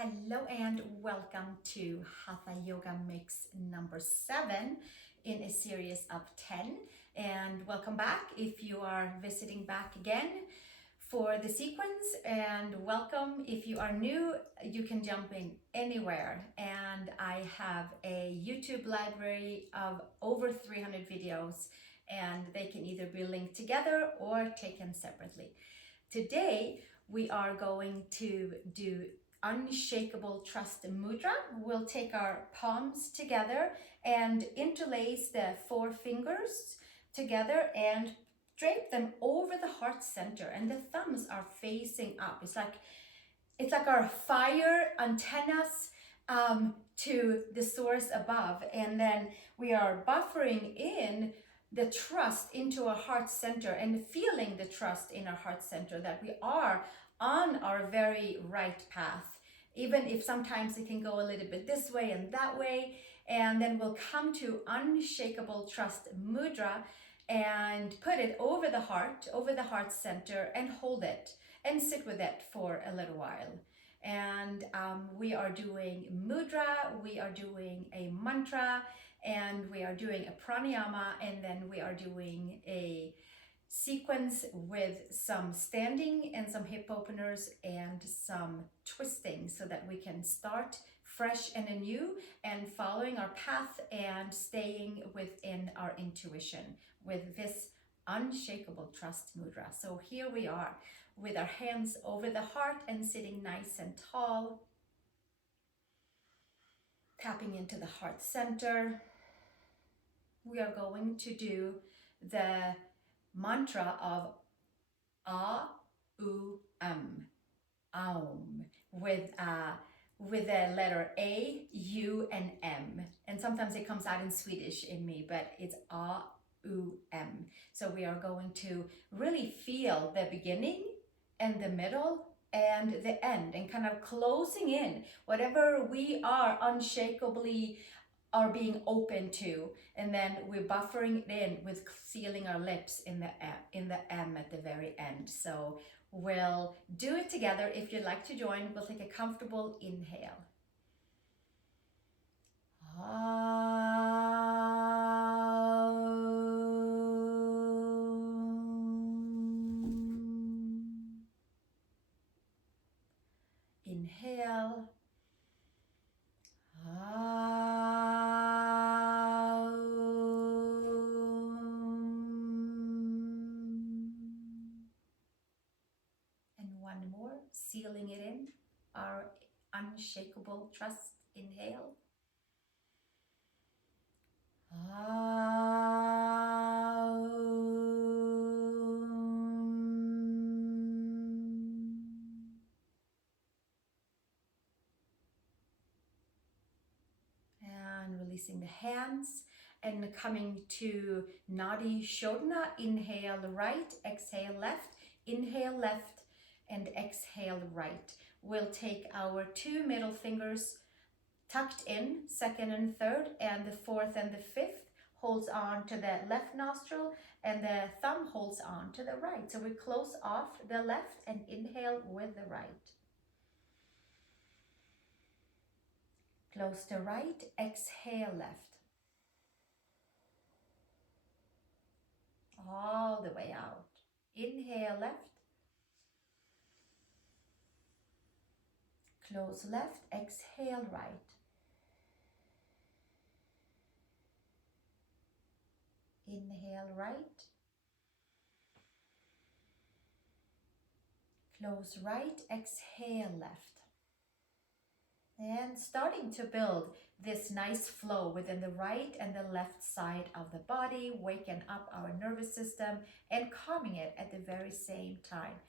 Hello and welcome to Hatha Yoga Mix number 7 in a series of 10. And welcome back if you are visiting back again for the sequence, and welcome if you are new. You can jump in anywhere, and I have a YouTube library of over 300 videos, and they can either be linked together or taken separately. Today we are going to do Unshakable Trust Mudra. We'll take our palms together and interlace the 4 fingers together and drape them over the heart center, and the thumbs are facing up. It's like our fire antennas to the source above, and then we are buffering in the trust into our heart center and feeling the trust in our heart center that we are on our very right path, even if sometimes it can go a little bit this way and that way. And then we'll come to Unshakable Trust Mudra and put it over the heart center, and hold it and sit with it for a little while. And we are doing mudra, we are doing a mantra, and we are doing a pranayama, and then we are doing a sequence with some standing and some hip openers and some twisting, so that we can start fresh and anew and following our path and staying within our intuition with this Unshakable Trust Mudra. So here we are with our hands over the heart and sitting nice and tall, tapping into the heart center. We are going to do the mantra of A, U, Aum, with the letter A, U, and M. And sometimes it comes out in Swedish in me, but it's A, U, M. So we are going to really feel the beginning and the middle and the end, and kind of closing in whatever we are unshakably are being open to, and then we're buffering it in with sealing our lips in the M at the very end. So we'll do it together. If you'd like to join, we'll take a comfortable inhale. Inhale. And one more, sealing it in, our unshakable trust inhale. And releasing the hands and coming to Nadi Shodhana. Inhale right, exhale left, inhale left, and exhale right. We'll take our 2 middle fingers tucked in, 2nd and 3rd, and the 4th and the 5th holds on to the left nostril, and the thumb holds on to the right. So we close off the left and inhale with the right. Close the right, exhale left. All the way out. Inhale left. Close left, exhale right. Inhale right. Close right, exhale left. And starting to build this nice flow within the right and the left side of the body, waking up our nervous system and calming it at the very same time.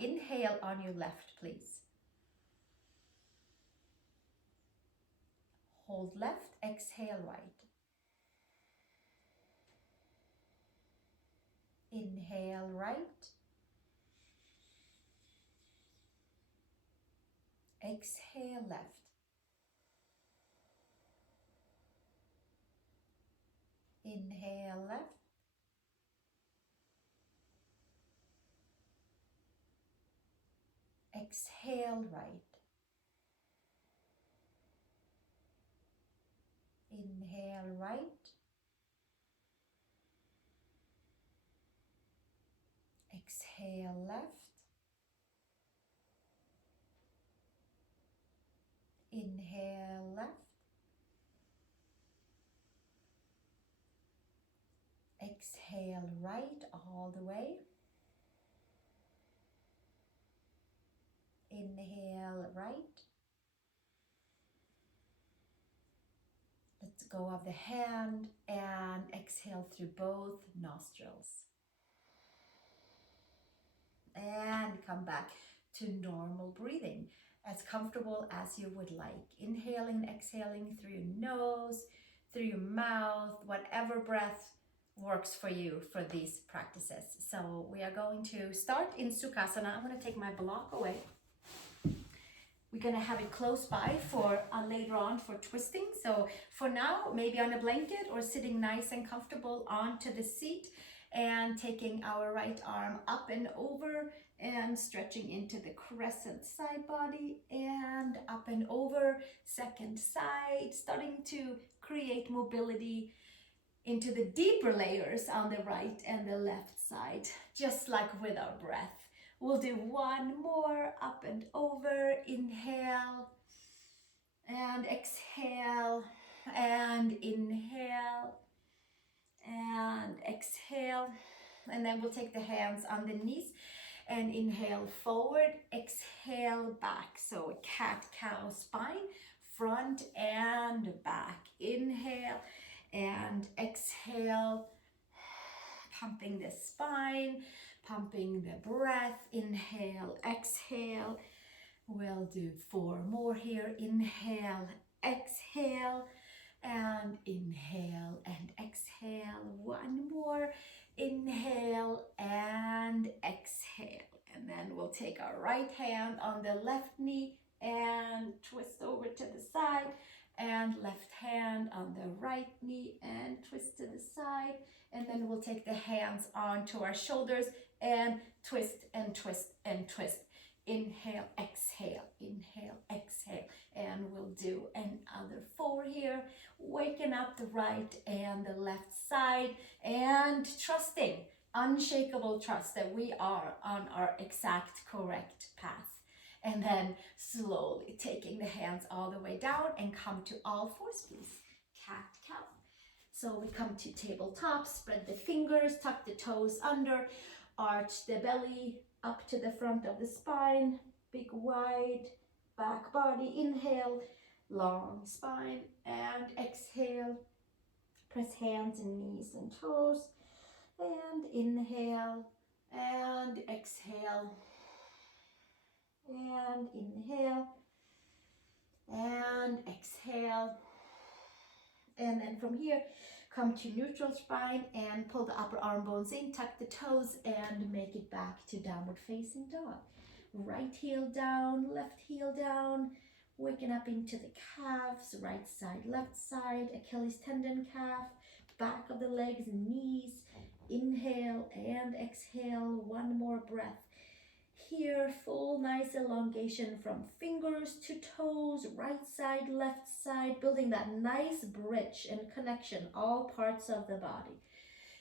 Inhale on your left, please. Hold left, exhale right. Inhale right. Exhale left. Inhale left. Exhale right. Inhale right. Exhale left. Inhale left. Exhale right all the way. Inhale right. Let's go of the hand and exhale through both nostrils. And come back to normal breathing, as comfortable as you would like. Inhaling, exhaling through your nose, through your mouth, whatever breath works for you for these practices. So we are going to start in Sukhasana. I'm going to take my block away. We're going to have it close by for later on for twisting. So for now, maybe on a blanket or sitting nice and comfortable onto the seat and taking our right arm up and over and stretching into the crescent side body and up and over, second side, starting to create mobility into the deeper layers on the right and the left side, just like with our breath. We'll do one more, up and over, inhale and exhale and inhale and exhale. And then we'll take the hands on the knees and inhale forward, exhale back. So cat-cow spine, front and back. Inhale and exhale, pumping the spine, pumping the breath. Inhale, exhale. We'll do 4 more here. Inhale, exhale, and inhale and exhale. 1 more. Inhale and exhale. And then we'll take our right hand on the left knee and twist over to the side, and left hand on the right knee and twist to the side. And then we'll take the hands onto our shoulders and twist and twist and twist. Inhale, exhale, inhale, exhale. And we'll do another 4 here. Waking up the right and the left side and trusting, unshakable trust that we are on our exact correct path. And then slowly taking the hands all the way down and come to all fours, please. Cat-cow. So we come to tabletop, spread the fingers, tuck the toes under, arch the belly up to the front of the spine, big wide back body. Inhale, long spine, and exhale. Press hands and knees and toes, and inhale, and exhale, and inhale, and exhale. And then from here, come to neutral spine and pull the upper arm bones in, tuck the toes, and make it back to downward facing dog. Right heel down, left heel down, waking up into the calves, right side, left side, Achilles tendon, calf, back of the legs, knees. Inhale and exhale, 1 more breath. Here, full nice elongation from fingers to toes, right side, left side, building that nice bridge and connection, all parts of the body.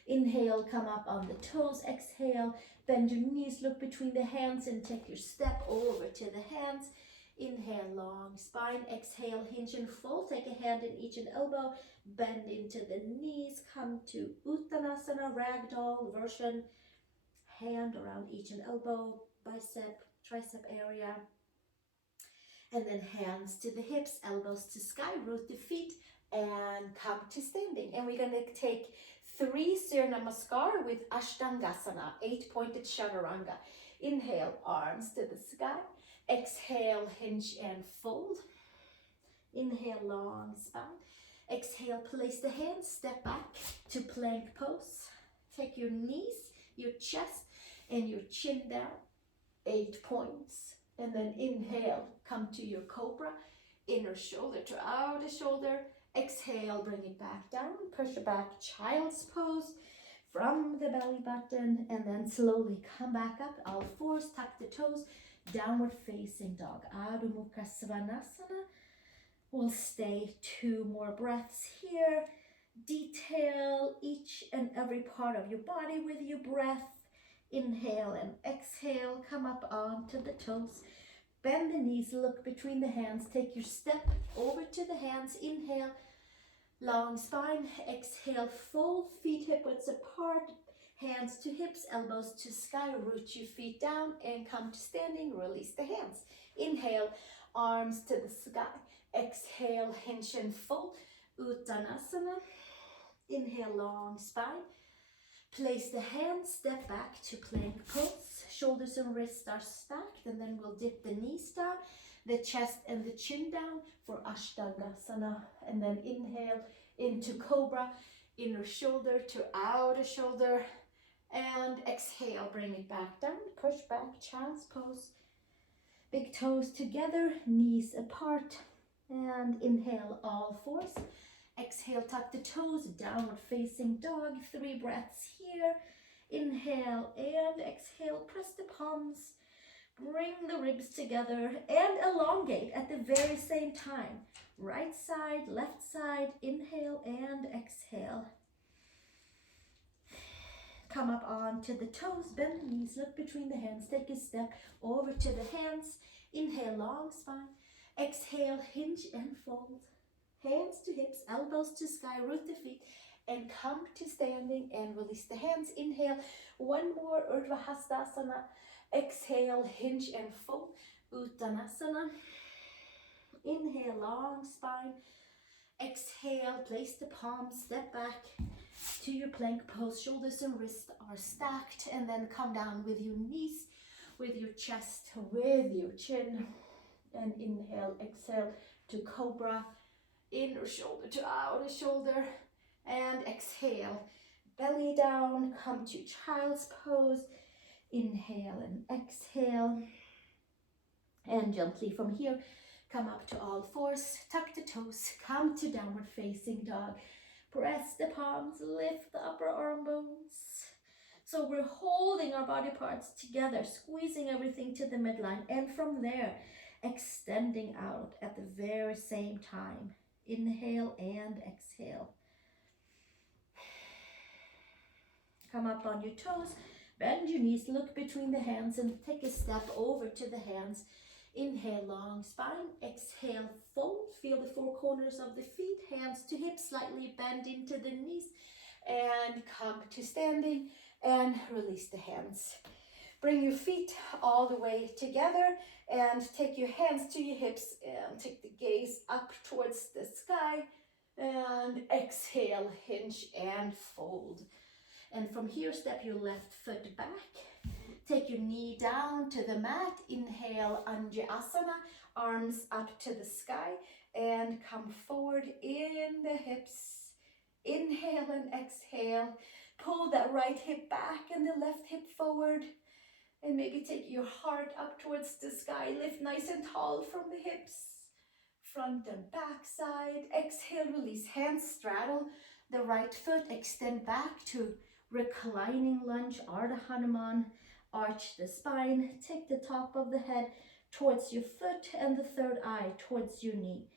Inhale, come up on the toes, exhale, bend your knees, look between the hands and take your step over to the hands. Inhale, long spine, exhale, hinge and fold, take a hand in each and elbow, bend into the knees, come to Uttanasana, ragdoll version, hand around each and elbow, bicep, tricep area, and then hands to the hips, elbows to sky, root the feet, and come to standing. And we're going to take 3 Surya Namaskar with Ashtangasana, 8-pointed chaturanga. Inhale, arms to the sky. Exhale, hinge and fold. Inhale, long spine. Exhale, place the hands, step back to plank pose. Take your knees, your chest, and your chin down. 8 points. And then inhale, come to your cobra, inner shoulder to outer shoulder. Exhale, bring it back down, pressure back, child's pose from the belly button, and then slowly come back up, all fours, tuck the toes, downward facing dog, Adho Mukha Svanasana, We'll stay 2 more breaths here. Detail each and every part of your body with your breath. Inhale and exhale, come up onto the toes. Bend the knees, look between the hands. Take your step over to the hands. Inhale, long spine. Exhale, fold feet hip widths apart. Hands to hips, elbows to sky. Root your feet down and come to standing. Release the hands. Inhale, arms to the sky. Exhale, hinge and fold. Uttanasana. Inhale, long spine. Place the hands, step back to plank pose. Shoulders and wrists are stacked, and then we'll dip the knees down, the chest and the chin down for Ashtangasana. And then inhale into Cobra, inner shoulder to outer shoulder. And exhale, bring it back down, push back, child's pose. Big toes together, knees apart. And inhale, all fours. Exhale, tuck the toes, downward facing dog. 3 breaths here. Inhale and exhale, press the palms. Bring the ribs together and elongate at the very same time. Right side, left side, inhale and exhale. Come up onto the toes, bend the knees, look between the hands. Take a step over to the hands. Inhale, long spine. Exhale, hinge and fold. Hands to hips, elbows to sky, root the feet, and come to standing and release the hands. Inhale, 1 more, Urdhva Hastasana. Exhale, hinge and fold, Uttanasana. Inhale, long spine. Exhale, place the palms, step back to your plank pose. Shoulders and wrists are stacked, and then come down with your knees, with your chest, with your chin. And inhale, exhale to Cobra. Inner shoulder to outer shoulder, and exhale, belly down, come to child's pose. Inhale and exhale, and gently from here, come up to all fours, tuck the toes, come to downward facing dog. Press the palms, lift the upper arm bones. So we're holding our body parts together, squeezing everything to the midline, and from there, extending out at the very same time. Inhale and exhale. Come up on your toes, bend your knees, look between the hands and take a step over to the hands. Inhale, long spine. Exhale, fold. Feel the 4 corners of the feet, hands to hips, slightly bend into the knees and come to standing and release the hands. Bring your feet all the way together and take your hands to your hips and take the gaze up towards the sky and exhale, hinge and fold. And from here, step your left foot back. Take your knee down to the mat. Inhale, Anjaneyasana, arms up to the sky and come forward in the hips. Inhale and exhale. Pull that right hip back and the left hip forward. And maybe take your heart up towards the sky. Lift nice and tall from the hips. Front and back side. Exhale, release. Hands straddle the right foot. Extend back to reclining lunge, Ardha Hanuman. Arch the spine. Take the top of the head towards your foot and the third eye towards your knee.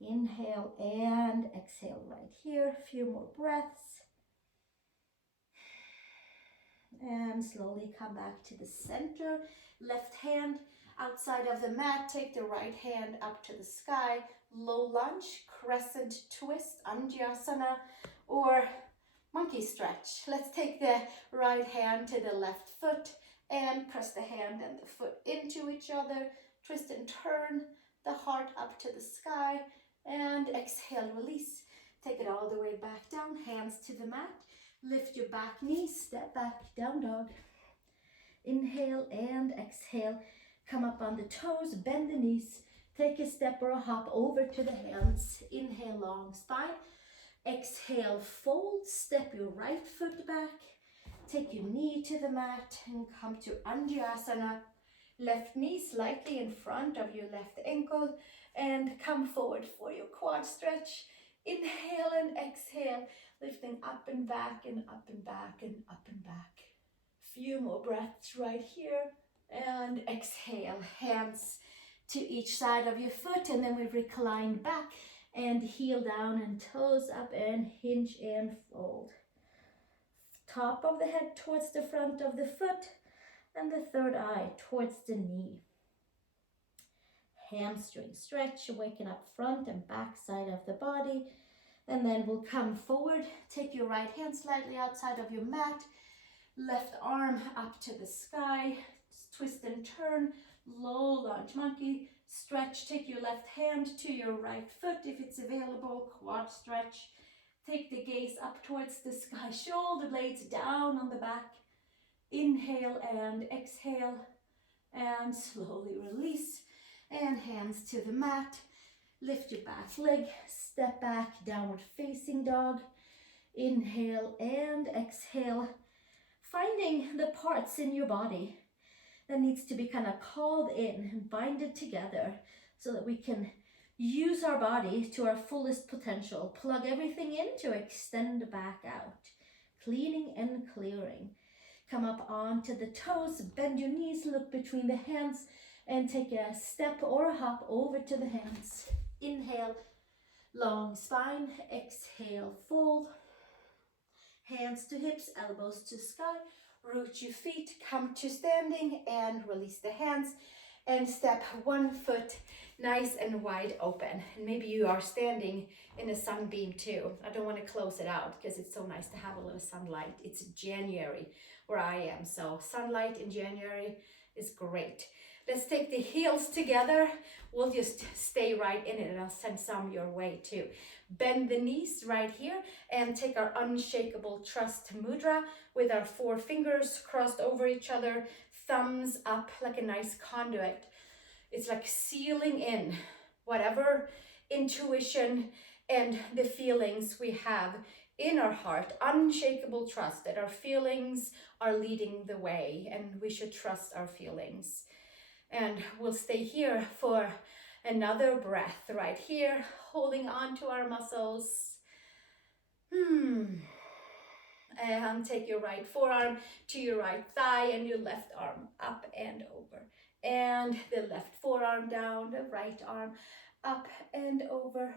Inhale and exhale right here. A few more breaths. And slowly come back to the center. Left hand outside of the mat. Take the right hand up to the sky. Low lunge, crescent twist, Anjaneyasana, or monkey stretch. Let's take the right hand to the left foot and press the hand and the foot into each other. Twist and turn the heart up to the sky and exhale, release. Take it all the way back down, hands to the mat. Lift your back knee, step back, down dog. Inhale and exhale. Come up on the toes, bend the knees. Take a step or a hop over to the hands. Inhale, long spine. Exhale, fold. Step your right foot back. Take your knee to the mat and come to Anjaneyasana. Left knee slightly in front of your left ankle and come forward for your quad stretch. Inhale and exhale, lifting up and back and up and back and up and back. Few more breaths right here and exhale, hands to each side of your foot, and then we recline back and heel down and toes up and hinge and fold. Top of the head towards the front of the foot and the third eye towards the knee. Hamstring stretch, waking up front and back side of the body. And then we'll come forward, take your right hand slightly outside of your mat, left arm up to the sky, twist and turn, low lunge monkey, stretch, take your left hand to your right foot if it's available, quad stretch, take the gaze up towards the sky, shoulder blades down on the back, inhale and exhale, and slowly release, and hands to the mat, lift your back leg, step back, downward facing dog, inhale and exhale, finding the parts in your body that needs to be kind of called in and binded together so that we can use our body to our fullest potential, plug everything in to extend back out, cleaning and clearing. Come up onto the toes, bend your knees, look between the hands, and take a step or a hop over to the hands. Inhale, long spine, exhale, fold. Hands to hips, elbows to sky, root your feet, come to standing and release the hands and step one foot nice and wide open. And maybe you are standing in a sunbeam too. I don't want to close it out because it's so nice to have a little sunlight. It's January where I am, so sunlight in January is great. Let's take the heels together. We'll just stay right in it and I'll send some your way too. Bend the knees right here and take our unshakable trust mudra with our 4 fingers crossed over each other, thumbs up like a nice conduit. It's like sealing in whatever intuition and the feelings we have in our heart. Unshakable trust that our feelings are leading the way and we should trust our feelings. And we'll stay here for another breath right here, holding on to our muscles. And take your right forearm to your right thigh and your left arm up and over. And the left forearm down, the right arm up and over.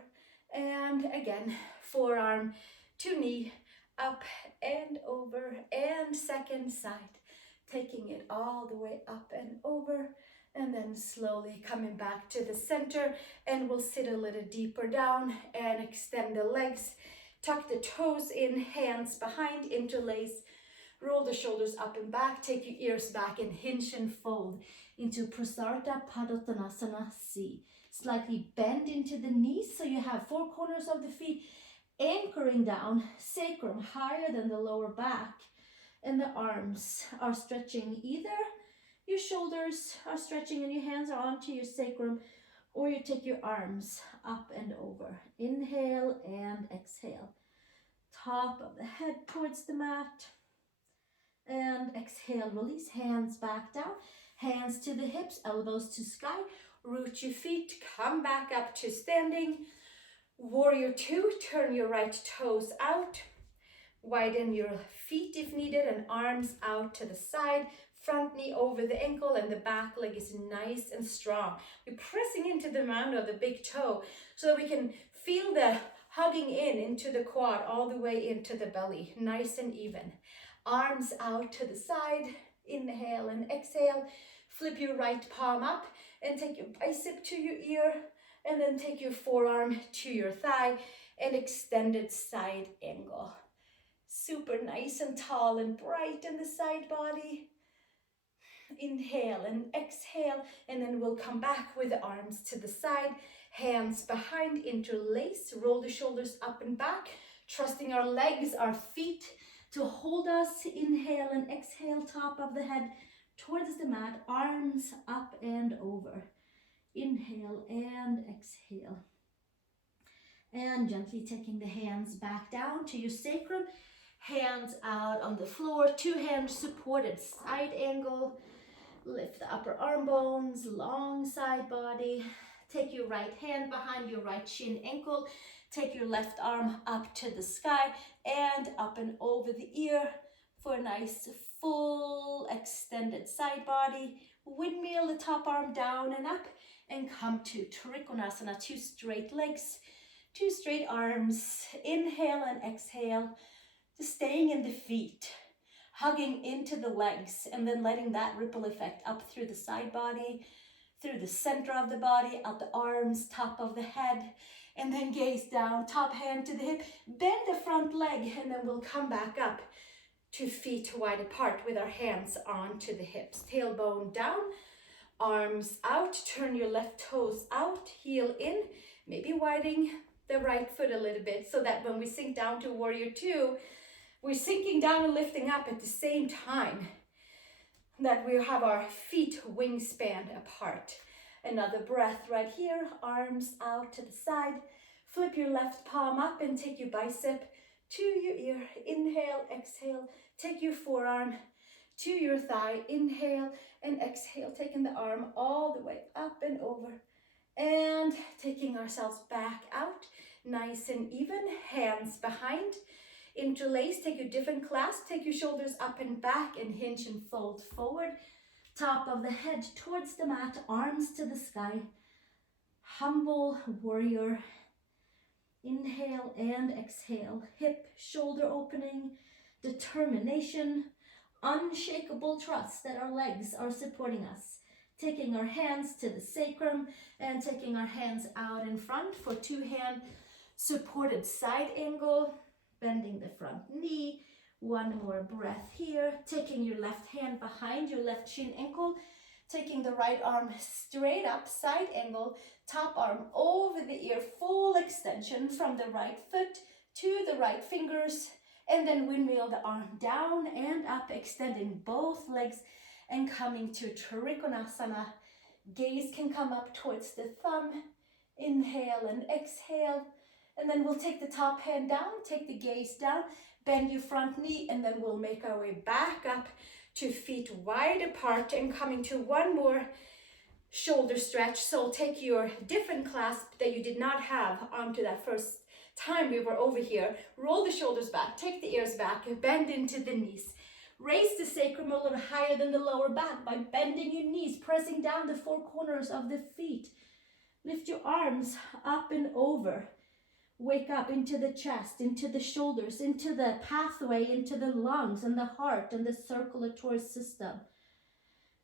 And again, forearm to knee, up and over. And second side, taking it all the way up and over. And then slowly coming back to the center, and we'll sit a little deeper down and extend the legs. Tuck the toes in, hands behind, interlace. Roll the shoulders up and back, take your ears back and hinge and fold into Prasarita, Padottanasana, C. Slightly bend into the knees so you have 4 corners of the feet anchoring down, sacrum higher than the lower back. And the arms are stretching, either your shoulders are stretching and your hands are onto your sacrum, or you take your arms up and over. Inhale and exhale. Top of the head towards the mat. And exhale, release, hands back down. Hands to the hips, elbows to sky. Root your feet, come back up to standing. Warrior 2, turn your right toes out. Widen your feet if needed and arms out to the side. Front knee over the ankle and the back leg is nice and strong. We're pressing into the mound of the big toe so that we can feel the hugging in into the quad all the way into the belly, nice and even. Arms out to the side, inhale and exhale. Flip your right palm up and take your bicep to your ear, and then take your forearm to your thigh and extended side angle. Super nice and tall and bright in the side body. Inhale and exhale, and then we'll come back with the arms to the side, hands behind, interlace, roll the shoulders up and back, trusting our legs, our feet to hold us. Inhale and exhale, top of the head towards the mat, arms up and over. Inhale and exhale. And gently taking the hands back down to your sacrum, hands out on the floor, 2 hands supported, side angle. Lift the upper arm bones, long side body. Take your right hand behind your right shin ankle. Take your left arm up to the sky and up and over the ear for a nice full extended side body. Windmill the top arm down and up and come to Trikonasana, 2 straight legs, 2 straight arms. Inhale and exhale, just staying in the feet, hugging into the legs, and then letting that ripple effect up through the side body, through the center of the body, out the arms, top of the head, and then gaze down, top hand to the hip, bend the front leg, and then we'll come back up to feet wide apart with our hands onto the hips. Tailbone down, arms out, turn your left toes out, heel in, maybe widening the right foot a little bit so that when we sink down to warrior 2, we're sinking down and lifting up at the same time, that we have our feet wingspan apart. Another breath right here, arms out to the side. Flip your left palm up and take your bicep to your ear. Inhale, exhale, take your forearm to your thigh. Inhale and exhale, taking the arm all the way up and over. And taking ourselves back out, nice and even, hands behind. Interlace, take your different clasp, take your shoulders up and back and hinge and fold forward. Top of the head towards the mat, arms to the sky. Humble warrior. Inhale and exhale. Hip, shoulder opening, determination, unshakable trust that our legs are supporting us. Taking our hands to the sacrum and taking our hands out in front for 2-hand supported side angle. Bending the front knee. One more breath here. Taking your left hand behind your left shin ankle. Taking the right arm straight up, side angle. Top arm over the ear, full extension from the right foot to the right fingers. And then windmill the arm down and up, extending both legs and coming to Trikonasana. Gaze can come up towards the thumb. Inhale and exhale. And then we'll take the top hand down, take the gaze down, bend your front knee, and then we'll make our way back up to feet wide apart and coming to one more shoulder stretch. So take your different clasp that you did not have onto that first time we were over here. Roll the shoulders back, take the ears back, bend into the knees. Raise the sacrum a little higher than the lower back by bending your knees, pressing down the 4 corners of the feet. Lift your arms up and over. Wake up into the chest, into the shoulders, into the pathway, into the lungs and the heart and the circulatory system.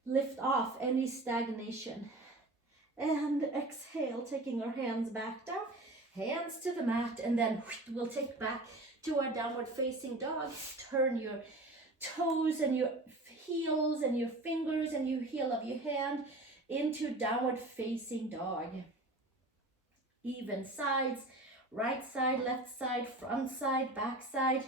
Lift off any stagnation. And exhale, taking our hands back down, hands to the mat, and then we'll take back to our downward facing dog. Turn your toes and your heels and your fingers and your heel of your hand into downward facing dog. Even sides. Right side, left side, front side, back side.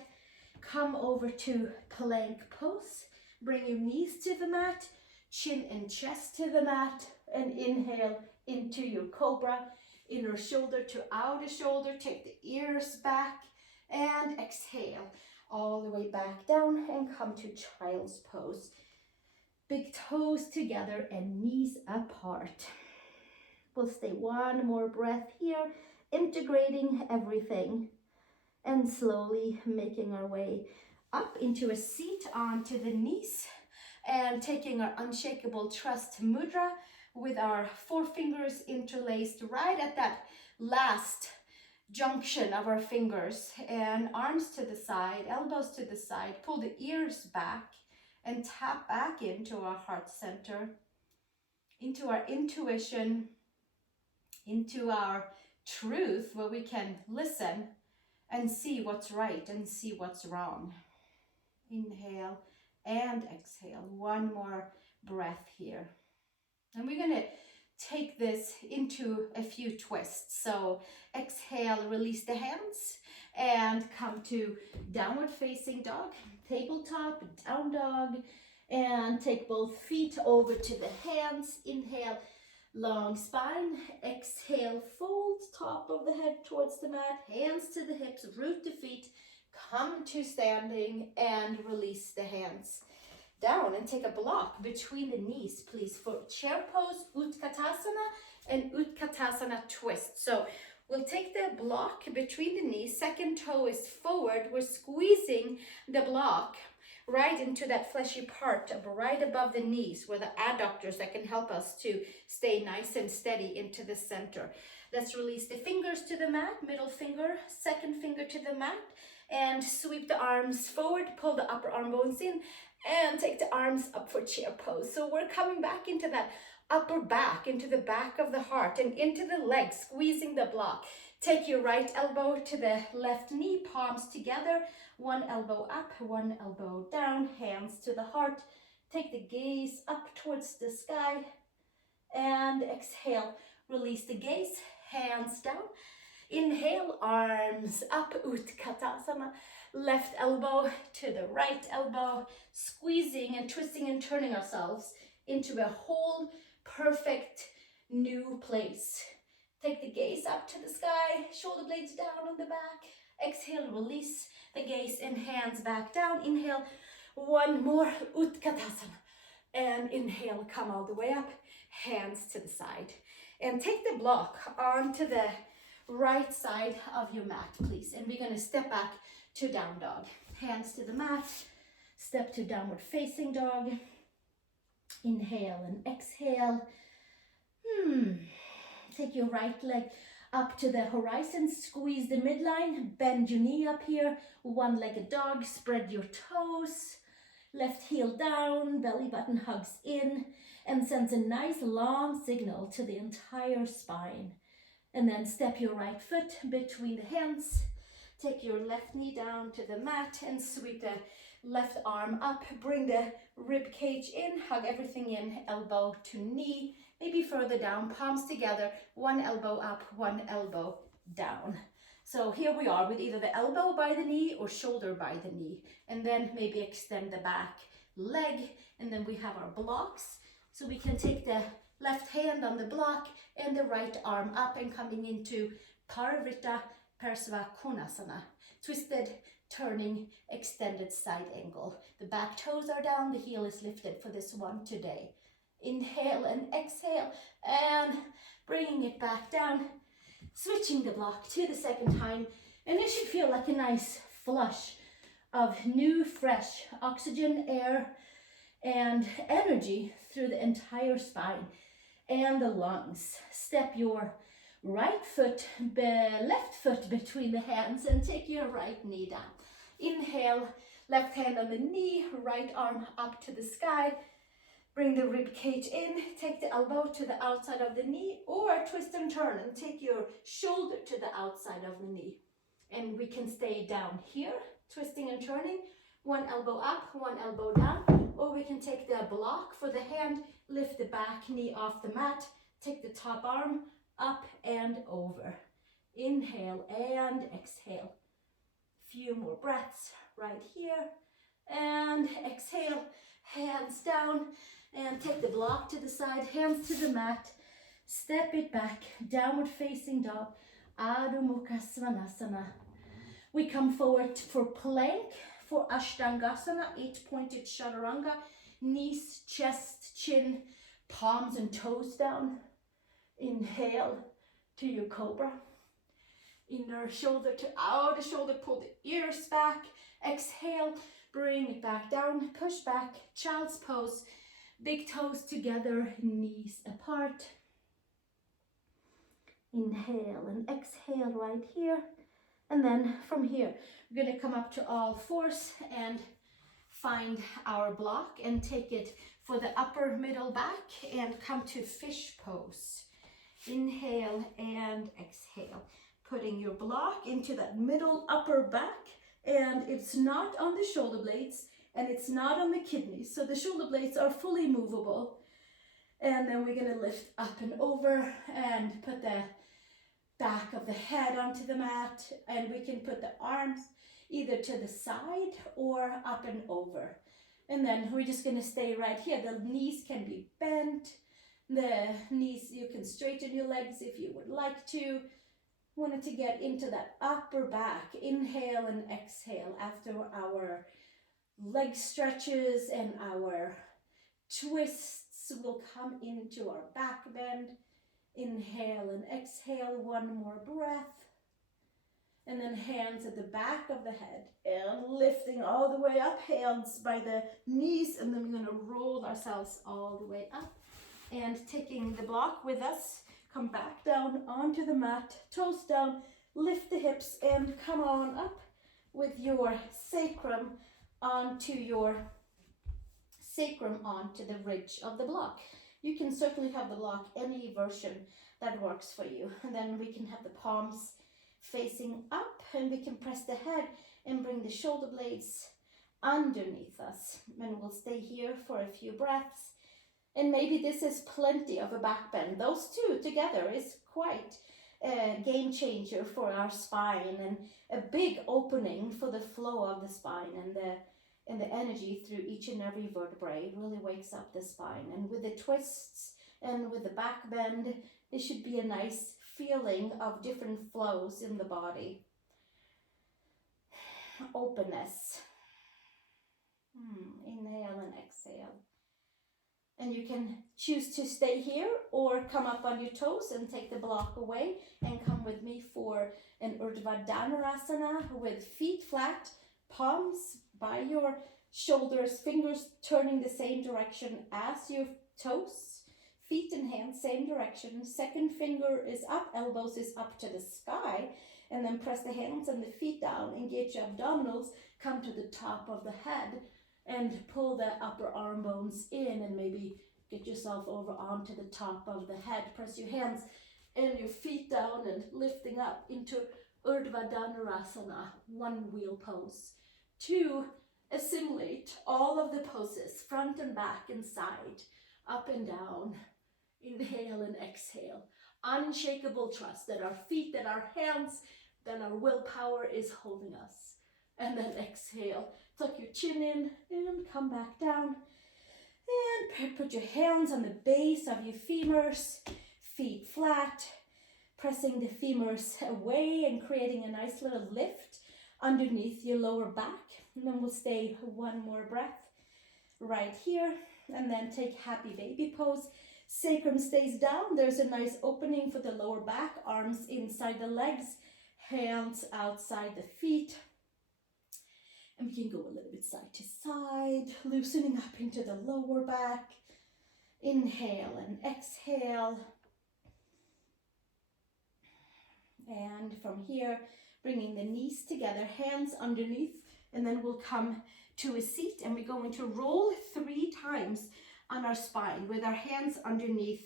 Come over to plank pose. Bring your knees to the mat, chin and chest to the mat, and inhale into your cobra. Inner shoulder to outer shoulder. Take the ears back and exhale all the way back down and come to child's pose. Big toes together and knees apart. We'll stay one more breath here, integrating everything and slowly making our way up into a seat onto the knees and taking our unshakable trust mudra with our 4 fingers interlaced right at that last junction of our fingers, and arms to the side, elbows to the side. Pull the ears back and tap back into our heart center, into our intuition, into our truth, where we can listen and see what's right and see what's wrong. Inhale and exhale. One more breath here. And we're going to take this into a few twists. So exhale, release the hands and come to downward facing dog, tabletop, down dog, and take both feet over to the hands. Inhale, long spine. Exhale, fold top of the head towards the mat, hands to the hips, root the feet, come to standing and release the hands down, and take a block between the knees, please, for chair pose, Uttanasana and Uttanasana twist. So we'll take the block between the knees, second toe is forward, we're squeezing the block right into that fleshy part right above the knees, where the adductors that can help us to stay nice and steady into the center. Let's release the fingers to the mat, middle finger, second finger to the mat, and sweep the arms forward, pull the upper arm bones in, and take the arms up for chair pose. So we're coming back into that upper back, into the back of the heart, and into the legs, squeezing the block. Take your right elbow to the left knee, palms together, one elbow up, one elbow down, hands to the heart. Take the gaze up towards the sky, and exhale, release the gaze, hands down. Inhale, arms up, Uttanasana. Left elbow to the right elbow, squeezing and twisting and turning ourselves into a whole perfect new place. Take the gaze up to the sky, shoulder blades down on the back. Exhale, release the gaze and hands back down. Inhale, one more, Uttanasana. And inhale, come all the way up, hands to the side. And take the block onto the right side of your mat, please. And we're going to step back to down dog. Hands to the mat, step to downward facing dog. Inhale and exhale. Take your right leg up to the horizon, squeeze the midline, bend your knee up here, one-legged dog, spread your toes, left heel down, belly button hugs in, and sends a nice long signal to the entire spine. And then step your right foot between the hands, take your left knee down to the mat and sweep the left arm up, bring the rib cage in, hug everything in, elbow to knee, maybe further down, palms together, one elbow up, one elbow down. So here we are with either the elbow by the knee or shoulder by the knee. And then maybe extend the back leg, and then we have our blocks. So we can take the left hand on the block and the right arm up and coming into Parsvakonasana. Twisted, turning, extended side angle. The back toes are down, the heel is lifted for this one today. Inhale and exhale, and bringing it back down, switching the block to the second time, and it should feel like a nice flush of new, fresh oxygen, air, and energy through the entire spine and the lungs. Step your right foot, left foot between the hands and take your right knee down. Inhale, left hand on the knee, right arm up to the sky. Bring the rib cage in, take the elbow to the outside of the knee, or twist and turn and take your shoulder to the outside of the knee. And we can stay down here, twisting and turning, one elbow up, one elbow down, or we can take the block for the hand, lift the back knee off the mat, take the top arm up and over. Inhale and exhale. Few more breaths right here, and exhale, hands down, and take the block to the side, hands to the mat, step it back, downward facing dog, Adho Mukha Svanasana. We come forward for plank, for Ashtangasana, 8-pointed chaturanga, knees, chest, chin, palms and toes down. Inhale to your cobra. Inner shoulder to outer shoulder, pull the ears back. Exhale, bring it back down, push back, child's pose. Big toes together, knees apart. Inhale and exhale right here. And then from here, we're going to come up to all fours and find our block and take it for the upper middle back and come to fish pose. Inhale and exhale. Putting your block into that middle upper back, and it's not on the shoulder blades and it's not on the kidneys. So the shoulder blades are fully movable. And then we're going to lift up and over and put the back of the head onto the mat, and we can put the arms either to the side or up and over. And then we're just going to stay right here. The knees can be bent. The knees, you can straighten your legs if you would like to. Wanted to get into that upper back. Inhale and exhale after our leg stretches and our twists will come into our back bend. Inhale and exhale, one more breath. And then hands at the back of the head and lifting all the way up, hands by the knees, and then we're going to roll ourselves all the way up and taking the block with us. Come back down onto the mat, toes down, lift the hips and come on up with your sacrum onto the ridge of the block. You can certainly have the block any version that works for you. And then we can have the palms facing up and we can press the head and bring the shoulder blades underneath us. And we'll stay here for a few breaths. And maybe this is plenty of a back bend. Those two together is quite a game changer for our spine and a big opening for the flow of the spine and the energy through each and every vertebrae. It really wakes up the spine. And with the twists and with the back bend, it should be a nice feeling of different flows in the body. Openness. Inhale and exhale. And you can choose to stay here or come up on your toes and take the block away and come with me for an Uttanasana with feet flat, palms by your shoulders, fingers turning the same direction as your toes, feet and hands same direction. Second finger is up, elbows is up to the sky, and then press the hands and the feet down, engage your abdominals, come to the top of the head and pull the upper arm bones in and maybe get yourself over onto the top of the head. Press your hands and your feet down and lifting up into Uttanasana, one wheel pose. 2, assimilate all of the poses, front and back and side, up and down. Inhale and exhale. Unshakable trust that our feet, that our hands, that our willpower is holding us. And then exhale. Tuck your chin in and come back down. And put your hands on the base of your femurs, feet flat, pressing the femurs away and creating a nice little lift underneath your lower back. And then we'll stay one more breath right here. And then take happy baby pose. Sacrum stays down. There's a nice opening for the lower back, arms inside the legs, hands outside the feet. And we can go a little bit side to side, loosening up into the lower back. Inhale and exhale. And from here, bringing the knees together, hands underneath, and then we'll come to a seat and we're going to roll 3 times on our spine with our hands underneath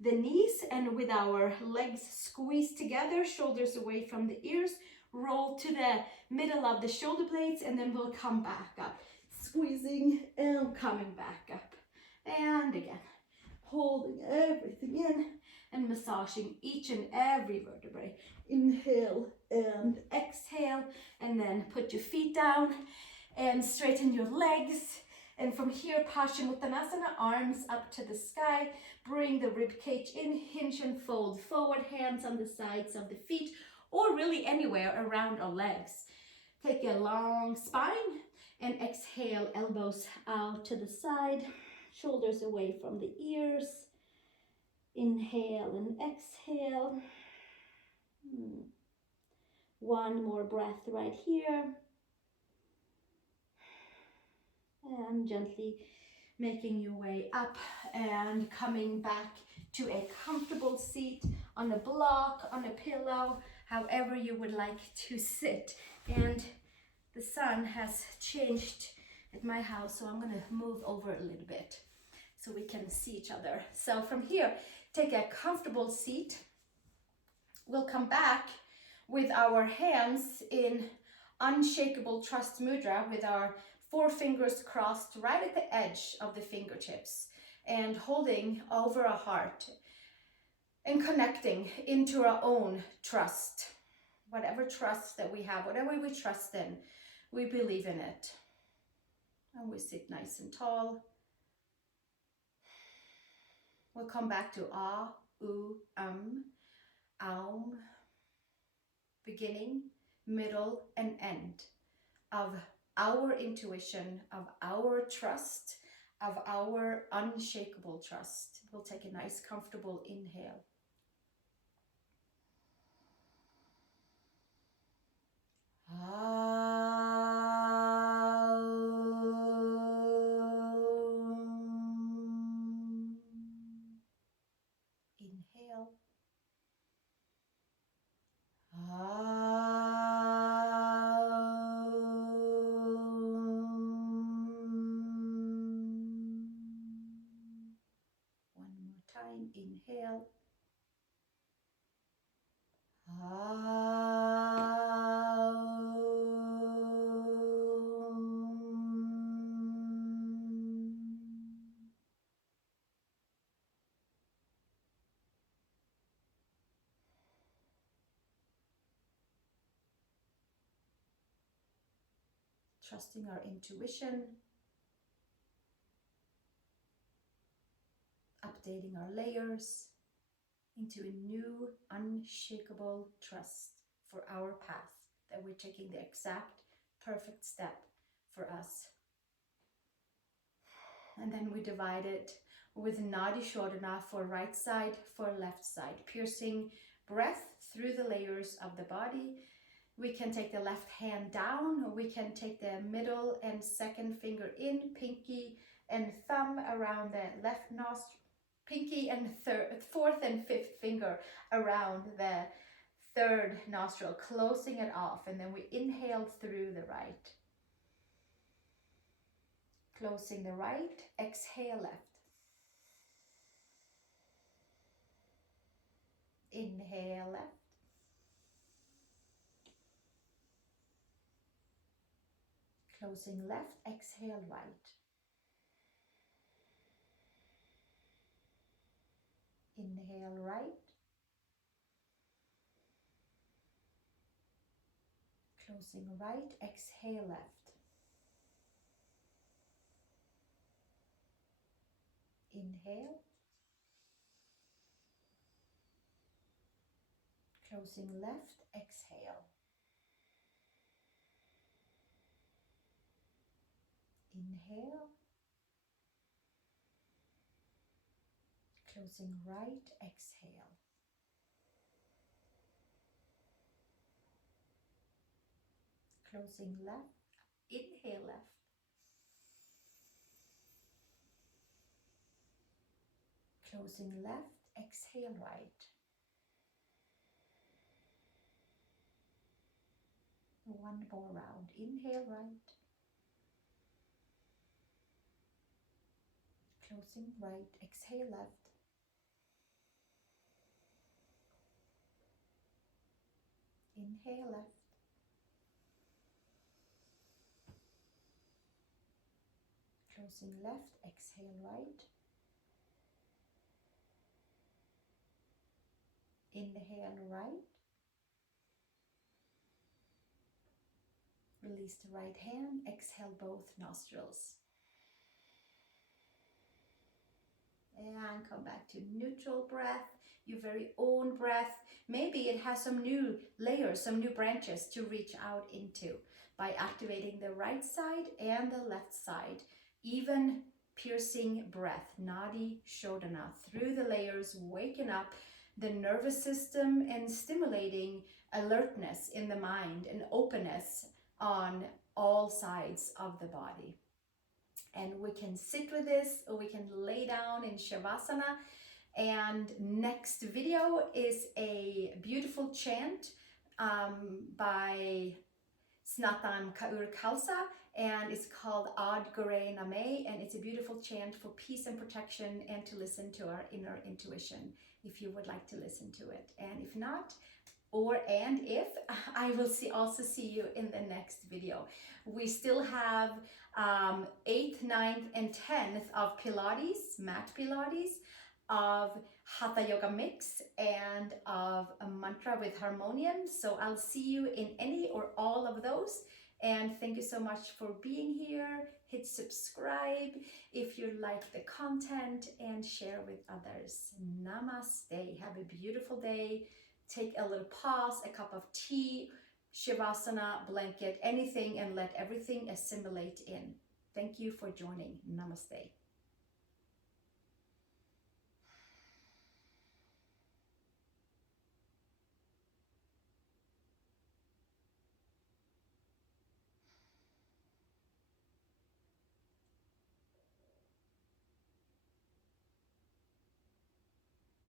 the knees and with our legs squeezed together, shoulders away from the ears. Roll to the middle of the shoulder blades and then we'll come back up. Squeezing and coming back up. And again, holding everything in and massaging each and every vertebrae. Inhale and exhale, and then put your feet down and straighten your legs. And from here, Parsvakonasana, arms up to the sky. Bring the rib cage in, hinge and fold forward, hands on the sides of the feet, or really anywhere around our legs. Take a long spine and exhale, elbows out to the side, shoulders away from the ears. Inhale and exhale. One more breath right here. And gently making your way up and coming back to a comfortable seat on a block, on a pillow, however you would like to sit. And the sun has changed at my house, so I'm going to move over a little bit so we can see each other. So from here, take a comfortable seat. We'll come back with our hands in Unshakable Trust Mudra with our 4 fingers crossed right at the edge of the fingertips and holding over our heart and connecting into our own trust. Whatever trust that we have, whatever we trust in, we believe in it. And we sit nice and tall. We'll come back to ah, u, aum, beginning, middle, and end of our intuition, of our trust, of our unshakable trust. We'll take a nice, comfortable inhale. Inhale. Trusting our intuition, updating our layers into a new unshakable trust for our path, that we're taking the exact perfect step for us. And then we divide it with Nadi Shodhana for right side, for left side, piercing breath through the layers of the body. We can take the left hand down, or we can take the middle and second finger in, pinky and thumb around the left nostril, pinky and fourth and fifth finger around the third nostril, closing it off, and then we inhale through the right. Closing the right, exhale left. Inhale left. Closing left, exhale right. Inhale right. Closing right, exhale left. Inhale. Closing left, exhale. Inhale. Closing right, exhale. Closing left, inhale left. Closing left, exhale right. One more round. Inhale right. Closing right, exhale left. Inhale left. Closing left, exhale right. Inhale right. Release the right hand, exhale both nostrils. And come back to neutral breath, your very own breath. Maybe it has some new layers, some new branches to reach out into by activating the right side and the left side. Even piercing breath, Nadi Shodhana, through the layers, waking up the nervous system and stimulating alertness in the mind and openness on all sides of the body. And we can sit with this, or we can lay down in Shavasana. And next video is a beautiful chant by Snatan Kaur Khalsa, and it's called Ad Gore Name, and it's a beautiful chant for peace and protection and to listen to our inner intuition, if you would like to listen to it. And if not, if I will also see you in the next video. We still have 8th, 9th, and 10th of Pilates, mat Pilates, of Hatha Yoga mix, and of a mantra with harmonium. So I'll see you in any or all of those. And thank you so much for being here. Hit subscribe if you like the content, and share with others. Namaste. Have a beautiful day. Take a little pause, a cup of tea, Shavasana, blanket, anything, and let everything assimilate in. Thank you for joining. Namaste.